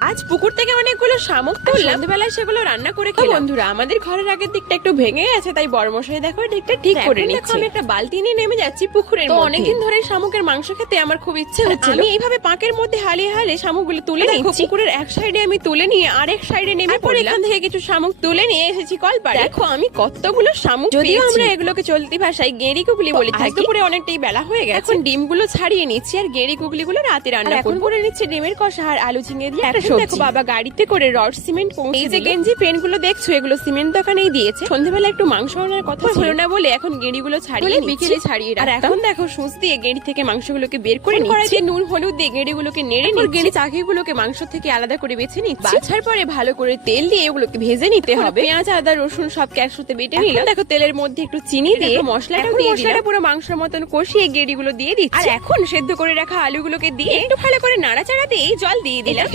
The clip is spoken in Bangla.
আজ পুকুর থেকে অনেকগুলো শামুক তুললাম, সন্ধ্যাবেলায় সেগুলো রান্না করে খেলাম। বন্ধুরা, আমাদের ঘরের আগের দিকটা একটু ভেঙে গেছে, তাই বড়মশাই দেখো দিকটা ঠিক করে নিচ্ছে। আমি একটা বালতি নিয়ে নেমে যাচ্ছি পুকুরের মধ্যে। অনেকদিন ধরে শামুকের মাংস খেতে আমার খুব ইচ্ছে হচ্ছে। আমি এইভাবে পাঁকের মধ্যে হালিয়ে হালিয়ে শামুকগুলো তুলে নিচ্ছি। পুকুরের এক সাইডে আমি তুলে নিয়ে আরেক সাইডে নেমে পড়ে এখান থেকে কিছু শামুক তুলে নিয়ে এসেছি কলপাড়ে। দেখো আমি কতগুলো শামুক পেয়েছি। যদিও আমরা এগুলোকে চলতি ভাষায় গেঁড়ি কুগলি বলে থাকি। দুপুরে অনেকটাই বেলা হয়ে গেছে, এখন ডিমগুলো ছাড়িয়ে নিচ্ছি আর গেঁড়ি কুগলিগুলো রাতে রান্না করব। করে নিচ্ছে ডিমের কষা আর আলু ঝিঙে দিয়ে একটা সবজি। দেখো বাবা গাড়িতে করে রড সিমেন্ট পৌঁছে এই যে গেঞ্জি পেন গুলো দেখছো, এগুলো সিমেন্ট দোকানেই দিয়েছে। সন্ধ্যাবেলা একটু মাংস আনার কথা ছিল না বলে এখন গেঁড়িগুলো ছাড়িয়ে বিকেলে ছাড়িয়ে রাখতাম। আর এখন দেখো সুচ দিয়ে গেঁড়ি থেকে মাংসগুলোকে বের করে নিচ্ছি। নুন হলুদ দিয়ে গেঁড়িগুলোকে নেড়ে নিচ্ছি। গেঁড়ি চাকিগুলোকে মাংস থেকে আলাদা করে বেছে নিচ্ছি। বাছার পরে ভালো করে তেল দিয়ে এগুলোকে ভেজে নিতে হবে। পেঁয়াজ আদা রসুন সবকে একসাথে বেটে নিলাম। দেখো তেলের মধ্যে একটু চিনি দিয়ে মশলাটা দিয়ে দিলাম। পুরো মাংসের মতন কষিয়ে গেঁড়িগুলো দিয়ে দিচ্ছি। আর এখন সেদ্ধ করে রাখা আলুগুলোকে দিয়ে একটু ভালো করে নাড়াচাড়া দিয়ে জল দিয়ে দিলাম।